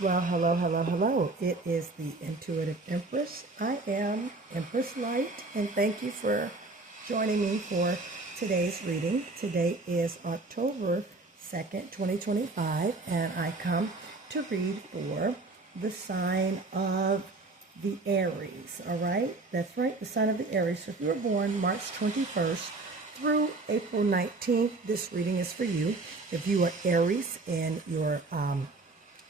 Well, hello, hello, hello. It is the Intuitive Empress. I am Empress Light, and thank you for joining me for today's reading. Today is October 2nd, 2025, and I come to read for the sign of the Aries, all right? That's right, the sign of the Aries. So if you were born March 21st through April 19th, this reading is for you. If you are Aries in your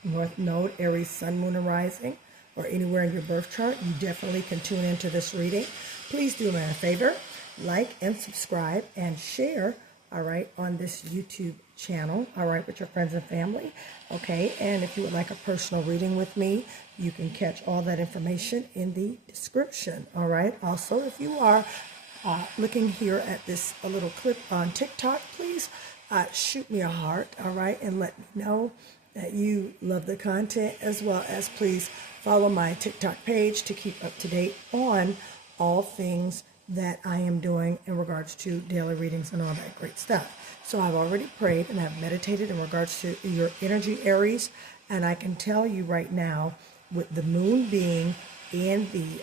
North Node, Aries, Sun, Moon, and Rising, or anywhere in your birth chart, you definitely can tune into this reading. Please do me a favor, like and subscribe and share, all right, on this YouTube channel, all right, with your friends and family, okay? And if you would like a personal reading with me, you can catch all that information in the description, all right? Also, if you are looking here at this a little clip on TikTok, please shoot me a heart, all right, and let me know that you love the content, as well as please follow my TikTok page to keep up to date on all things that I am doing in regards to daily readings and all that great stuff. So I've already prayed and I've meditated in regards to your energy, Aries, and I can tell you right now, with the moon being in the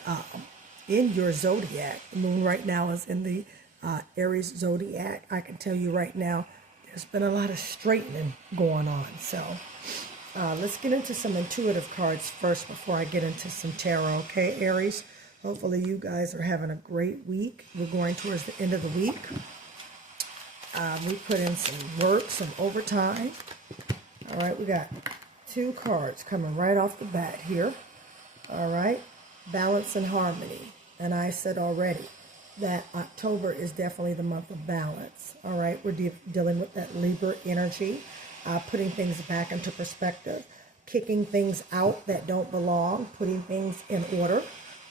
in your zodiac, the moon right now is in the Aries zodiac. I can tell you right now, there's been a lot of straightening going on. So let's get into some intuitive cards first before I get into some tarot, okay, Aries? Hopefully you guys are having a great week. We're going towards the end of the week. We put in some work, some overtime. All right, we got two cards coming right off the bat here. All right, balance and harmony. And I said already that October is definitely the month of balance. All right, we're dealing with that Libra energy, putting things back into perspective, kicking things out that don't belong, putting things in order.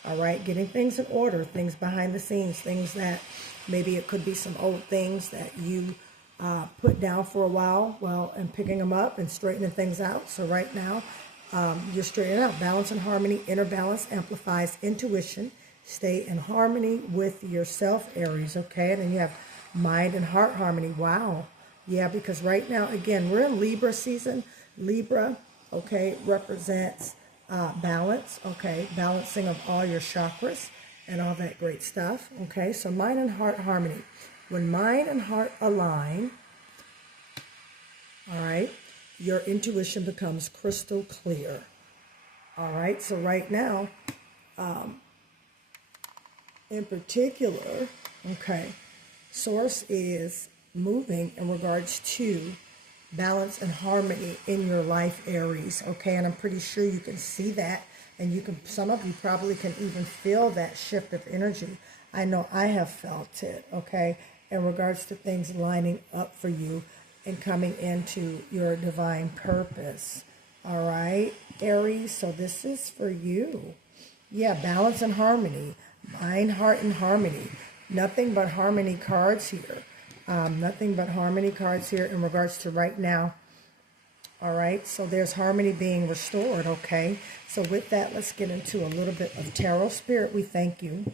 All right, getting things in order, things behind the scenes, things that maybe it could be some old things that you put down for a while, well, and picking them up and straightening things out. So right now, you're straightening out. Balance and harmony. Inner balance amplifies intuition. Stay in harmony with yourself, Aries, okay? And then you have mind and heart harmony. Wow. Yeah, because right now, again, we're in Libra season. Libra, okay, represents balance, okay? Balancing of all your chakras and all that great stuff, okay? So mind and heart harmony. When mind and heart align, all right, your intuition becomes crystal clear. All right, so right now, in particular, okay, Source is moving in regards to balance and harmony in your life, Aries, okay? And I'm pretty sure you can see that, and you can, some of you probably can even feel that shift of energy. I know I have felt it, okay, in regards to things lining up for you and coming into your divine purpose. All right, Aries, so this is for you. Yeah, balance and harmony, mind, heart, and harmony. Nothing but harmony cards here. Nothing but harmony cards here in regards to right now. All right, so there's harmony being restored, okay? So with that, let's get into a little bit of tarot. Spirit, we thank you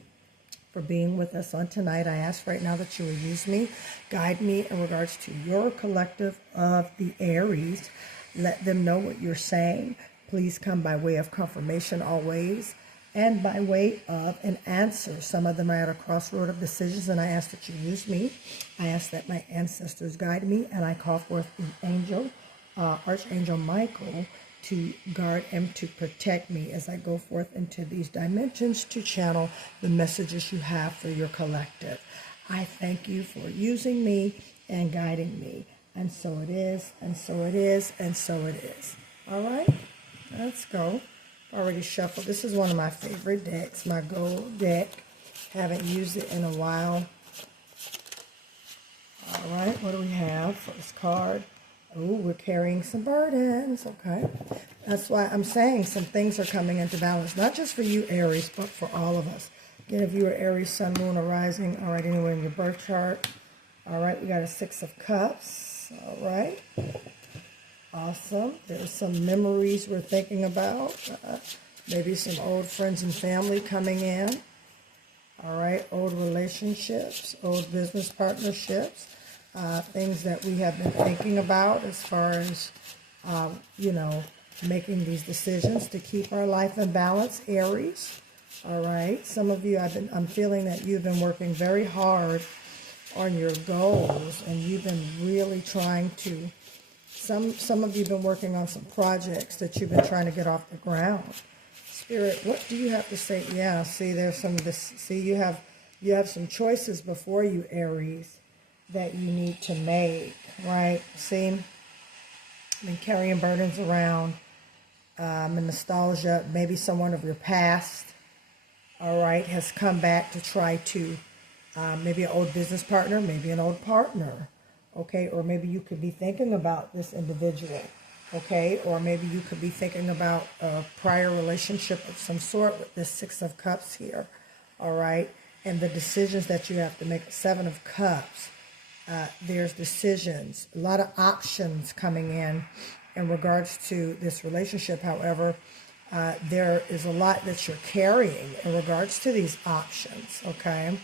for being with us on tonight. I ask right now that you will use me, guide me in regards to your collective of the Aries. Let them know what you're saying. Please come by way of confirmation always, and by way of an answer. Some of them are at a crossroad of decisions, and I ask that you use me. I ask that my ancestors guide me, and I call forth the angel, Archangel Michael, to guard and to protect me as I go forth into these dimensions to channel the messages you have for your collective. I thank you for using me and guiding me. And so it is, and so it is, and so it is. All right, let's go. Already shuffled. This is one of my favorite decks, my gold deck. Haven't used it in a while. All right, what do we have? First card. Oh, we're carrying some burdens. Okay. That's why I'm saying some things are coming into balance. Not just for you, Aries, but for all of us. Again, if you are Aries, Sun, Moon, or Rising, all right, anywhere in your birth chart. All right, we got a Six of Cups. All right. Awesome. There's some memories we're thinking about. Maybe some old friends and family coming in. All right. Old relationships, old business partnerships, things that we have been thinking about as far as, you know, making these decisions to keep our life in balance, Aries. All right. Some of you, I'm feeling that you've been working very hard on your goals, and you've been really trying to, some of you have been working on some projects that you've been trying to get off the ground. Spirit, what do you have to say? Yeah, see, there's some of this. See, you have some choices before you, Aries, that you need to make, right? See, been carrying burdens around, and nostalgia. Maybe someone of your past, all right, has come back to try to, maybe an old business partner, maybe an old partner, okay? Or maybe you could be thinking about this individual, okay? Or maybe you could be thinking about a prior relationship of some sort with this Six of Cups here, all right? And the decisions that you have to make, Seven of Cups. There's decisions, a lot of options coming in regards to this relationship. However, there is a lot that you're carrying in regards to these options, okay?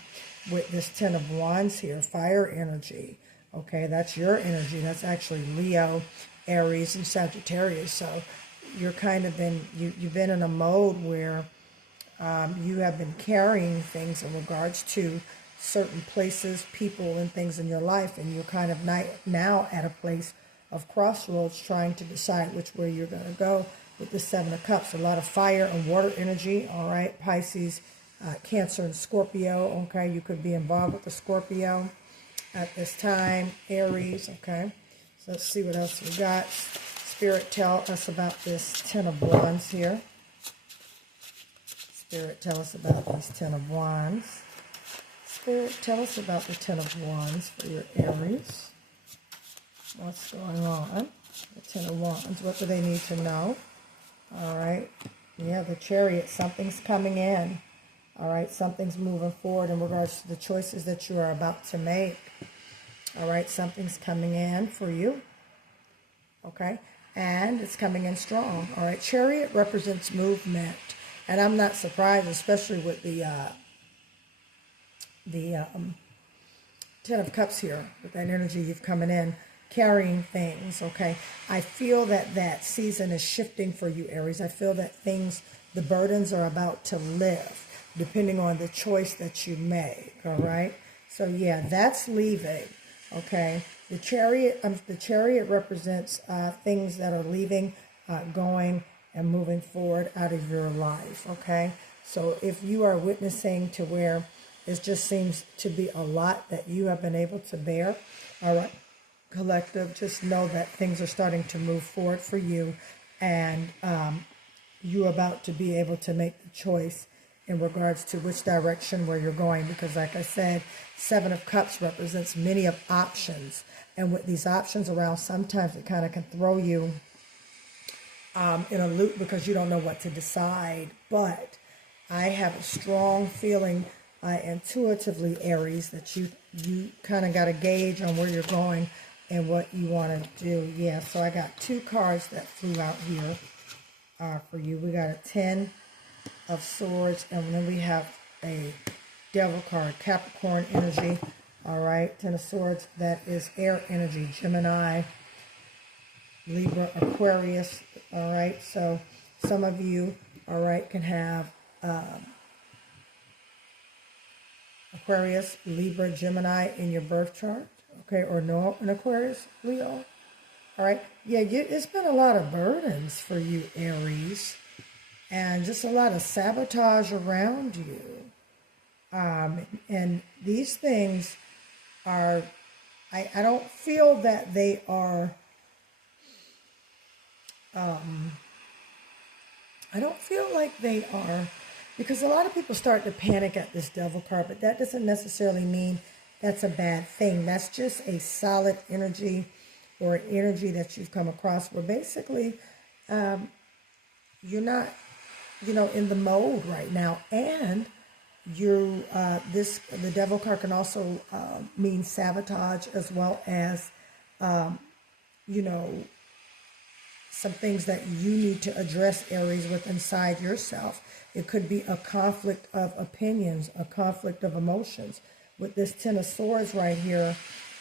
With this Ten of Wands here, fire energy, okay? That's your energy. That's actually Leo, Aries, and Sagittarius. So you're kind of you've been in a mode where you have been carrying things in regards to certain places, people, and things in your life, and you're kind of now at a place of crossroads trying to decide which way you're going to go with the Seven of Cups. A lot of fire and water energy, all right? Pisces, Cancer, and Scorpio, okay? You could be involved with the Scorpio at this time. Aries, okay? So let's see what else we got. Spirit, tell us about this Ten of Wands here. Spirit, tell us about these Ten of Wands. Spirit, tell us about the Ten of Wands for your Aries. What's going on? The Ten of Wands, what do they need to know? All right. Yeah, the Chariot, something's coming in. All right, something's moving forward in regards to the choices that you are about to make. All right, something's coming in for you. Okay, and it's coming in strong. All right, Chariot represents movement. And I'm not surprised, especially with the Ten of Cups here, with that energy you've coming in, carrying things, okay? I feel that that season is shifting for you, Aries. I feel that the burdens are about to lift, depending on the choice that you make, all right? So, yeah, that's leaving, okay? The Chariot represents things that are leaving, going, and moving forward out of your life, okay? So if you are witnessing to where it just seems to be a lot that you have been able to bear, all right, collective, just know that things are starting to move forward for you, and you're about to be able to make the choice in regards to which direction where you're going, because like I said, Seven of Cups represents many of options, and with these options around, sometimes it kind of can throw you in a loop because you don't know what to decide. But I have a strong feeling intuitively, Aries, that you kind of got a gauge on where you're going and what you want to do. Yeah, so I got two cards that flew out here for you. We got a Ten of Swords, and then we have a Devil card, Capricorn energy. All right, Ten of Swords, that is air energy, Gemini, Libra, Aquarius. All right, so some of you, all right, can have Aquarius, Libra, Gemini in your birth chart, okay, or no, an Aquarius, Leo. All right, yeah, it's been a lot of burdens for you, Aries, and just a lot of sabotage around you. And these things are, I don't feel that they are, I don't feel like they are, because a lot of people start to panic at this Devil card, but that doesn't necessarily mean that's a bad thing. That's just a solid energy, or energy that you've come across where basically you're not, in the mode right now. And the Devil card can also mean sabotage, as well as, some things that you need to address, Aries, with inside yourself. It could be a conflict of opinions, a conflict of emotions. With this Ten of Swords right here,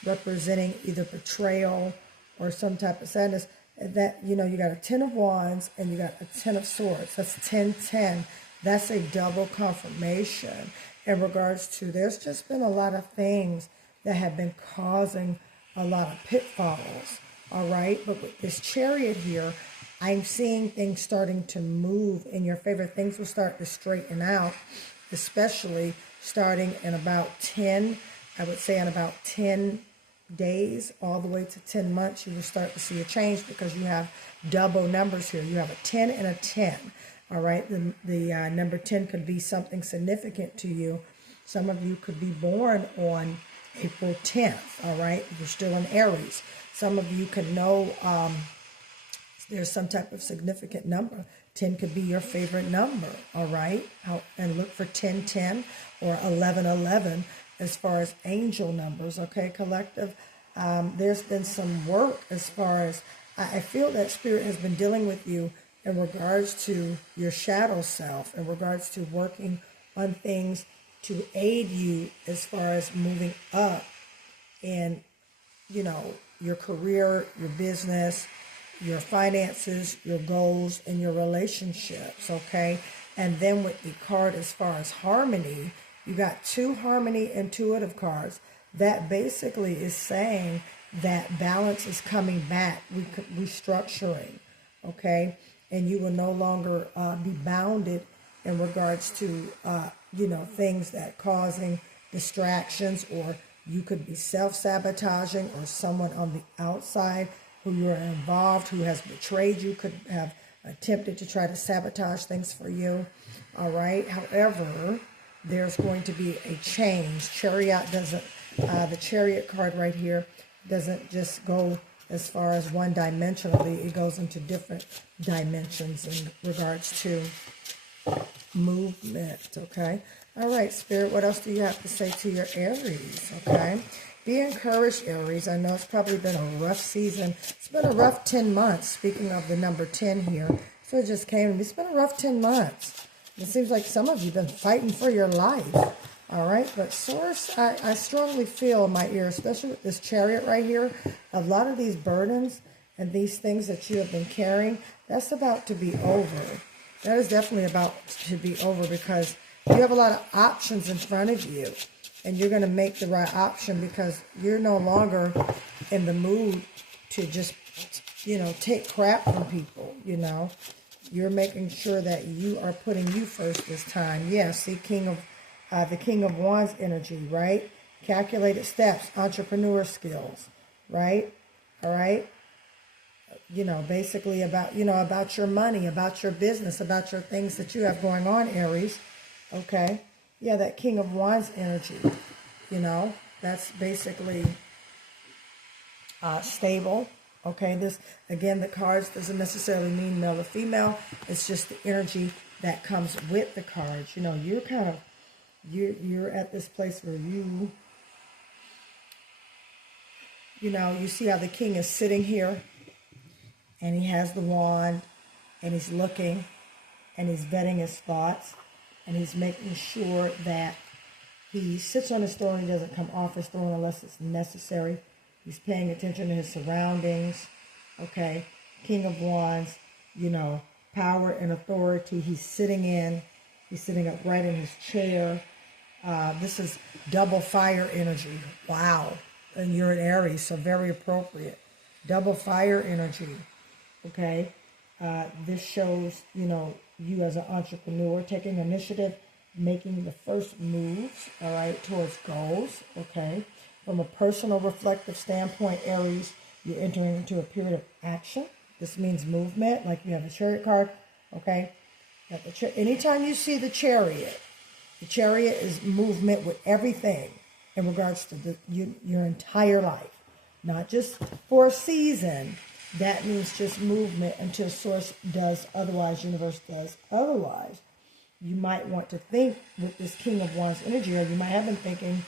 representing either betrayal or some type of sadness, that, you know, you got a 10 of wands and you got a 10 of swords. That's 10-10. That's a double confirmation in regards to, there's just been a lot of things that have been causing a lot of pitfalls. All right. But with this Chariot here, I'm seeing things starting to move in your favor. Things will start to straighten out, especially starting in about 10, I would say in about 10 days all the way to 10 months, you will start to see a change because you have double numbers here. You have a 10 and a 10. All right. The number 10 could be something significant to you. Some of you could be born on April 10th. All right. You're still in Aries. Some of you could know there's some type of significant number. 10 could be your favorite number. All right. And look for 10-10 or 11-11 as far as angel numbers. Okay, collective. There's been some work as far as, I feel that Spirit has been dealing with you in regards to your shadow self, in regards to working on things to aid you as far as moving up in, you know, your career, your business, your finances, your goals, and your relationships, okay? And then with the card as far as harmony, you got two harmony intuitive cards. That basically is saying that balance is coming back, restructuring, okay? And you will no longer be bounded in regards to, you know, things that causing distractions, or you could be self-sabotaging, or someone on the outside who you're involved, who has betrayed you, could have attempted to try to sabotage things for you. All right. However, there's going to be a change. Chariot doesn't, the Chariot card right here doesn't just go as far as one dimensionally. It goes into different dimensions in regards to movement. Okay. All right, Spirit, what else do you have to say to your Aries? Okay. Be encouraged, Aries. I know it's probably been a rough season. It's been a rough 10 months. Speaking of the number 10 here. So it just came to me. It's been a rough 10 months. It seems like some of you have been fighting for your life. All right. But Source, I strongly feel in my ear, especially with this Chariot right here, a lot of these burdens and these things that you have been carrying, that's about to be over. That is definitely about to be over, because you have a lot of options in front of you. And you're going to make the right option, because you're no longer in the mood to just, you know, take crap from people, you know. You're making sure that you are putting you first this time. Yes, see, the King of Wands energy, right? Calculated steps, entrepreneur skills, right? All right? You know, basically about, you know, about your money, about your business, about your things that you have going on, Aries. Okay? Yeah, that King of Wands energy, you know, that's basically stable. Okay, this, again, the cards doesn't necessarily mean male or female. It's just the energy that comes with the cards. You know, you're kind of, you're at this place where you know, you see how the king is sitting here, and he has the wand, and he's looking, and he's vetting his thoughts, and he's making sure that he sits on his throne. He doesn't come off his throne unless it's necessary. He's paying attention to his surroundings. Okay. King of Wands, you know, power and authority. He's sitting upright in his chair. This is double fire energy. Wow. And you're an Aries, so very appropriate. Double fire energy. Okay. This shows, you know, you as an entrepreneur taking initiative, making the first moves, all right, towards goals, okay? From a personal reflective standpoint, Aries, you're entering into a period of action. This means movement, like you have the Chariot card, okay? Anytime you see the Chariot is movement with everything in regards to your entire life, not just for a season. That means just movement until Source does otherwise, universe does otherwise. You might want to think with this King of Wands energy, or you might have been thinking,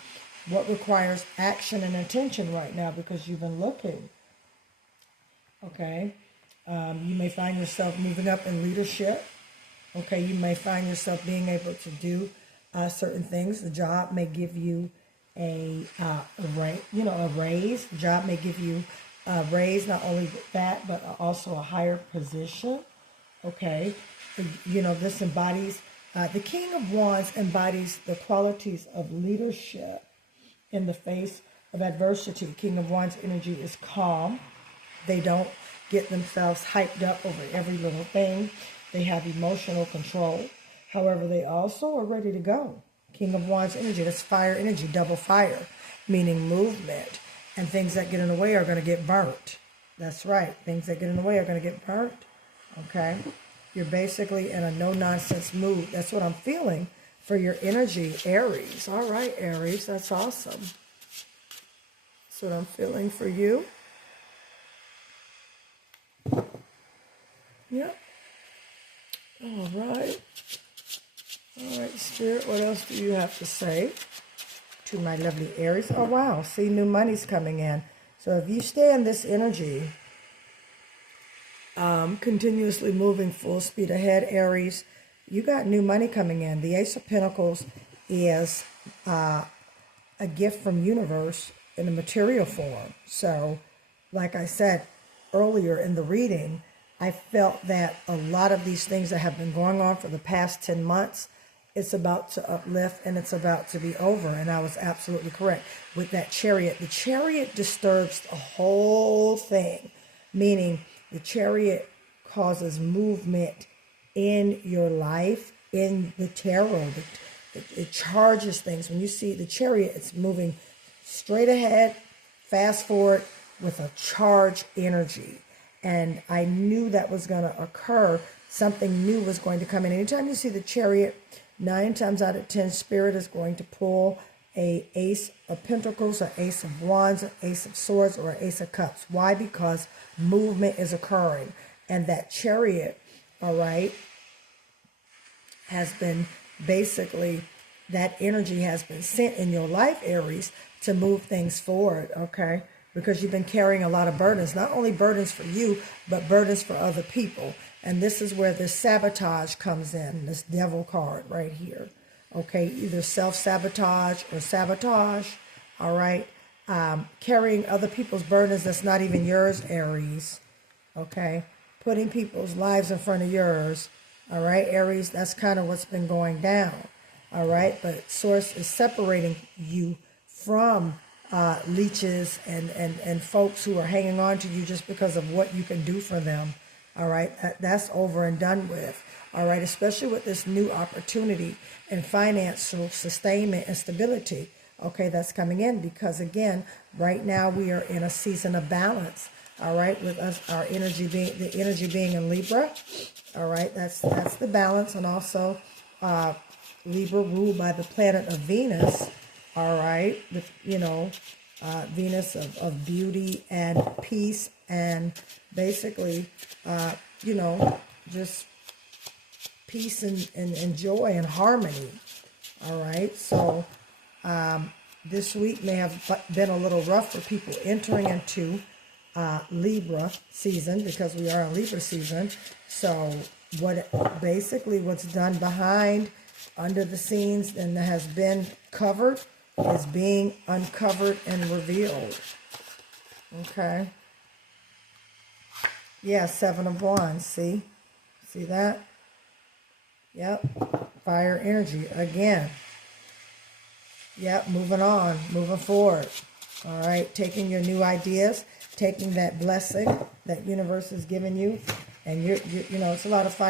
what requires action and attention right now, because you've been looking. Okay. You may find yourself moving up in leadership. Okay. You may find yourself being able to do certain things. The job may give you a raise. The job may give you raise, not only that, but also a higher position. Okay. You know, this embodies, the King of Wands embodies the qualities of leadership in the face of adversity. King of Wands energy is calm. They don't get themselves hyped up over every little thing. They have emotional control. However, they also are ready to go. King of Wands energy, that's fire energy, double fire, meaning movement. And things that get in the way are going to get burnt. That's right. Things that get in the way are going to get burnt. Okay? You're basically in a no-nonsense mood. That's what I'm feeling for your energy, Aries. All right, Aries. That's awesome. That's what I'm feeling for you. Yep. All right. All right, Spirit, what else do you have to say to my lovely Aries? Oh, wow. See, new money's coming in. So if you stay in this energy, continuously moving full speed ahead, Aries, you got new money coming in. The Ace of Pentacles is a gift from universe in a material form. So, like I said earlier in the reading, I felt that a lot of these things that have been going on for the past 10 months, it's about to uplift and it's about to be over. And I was absolutely correct with that Chariot. The Chariot disturbs the whole thing, meaning the Chariot causes movement in your life, in the tarot. It charges things. When you see the Chariot, it's moving straight ahead, fast forward with a charge energy. And I knew that was going to occur. Something new was going to come in. Anytime you see the Chariot, 9 times out of 10, Spirit is going to pull a Ace of Pentacles, an Ace of Wands, an Ace of Swords, or an Ace of Cups. Why? Because movement is occurring. And that Chariot, all right, has been basically, that energy has been sent in your life, Aries, to move things forward, okay? Because you've been carrying a lot of burdens, not only burdens for you, but burdens for other people. And this is where this sabotage comes in, this devil card right here. Okay, either self-sabotage or sabotage, all right? Carrying other people's burdens that's not even yours, Aries, okay? Putting people's lives in front of yours, all right, Aries? That's kind of what's been going down, all right? But Source is separating you from leeches and folks who are hanging on to you just because of what you can do for them, all right? That's over and done with, all right? Especially with this new opportunity and financial sustainment and stability, okay, that's coming in. Because, again, right now we are in a season of balance, all right, with us, our energy being, the energy being in Libra, all right? That's the balance. And also Libra ruled by the planet of Venus, all right, with, you know, Venus of beauty and peace and basically, you know, just peace and joy and harmony, all right? So this week may have been a little rough for people entering into Libra season, because we are in Libra season. So what's done behind, under the scenes, and that has been covered is being uncovered and revealed. Okay. Yeah, 7 of Wands. See that? Yep. Fire energy again. Yep. Moving on, moving forward. All right. Taking your new ideas, taking that blessing that universe has given you, and you know, it's a lot of fire.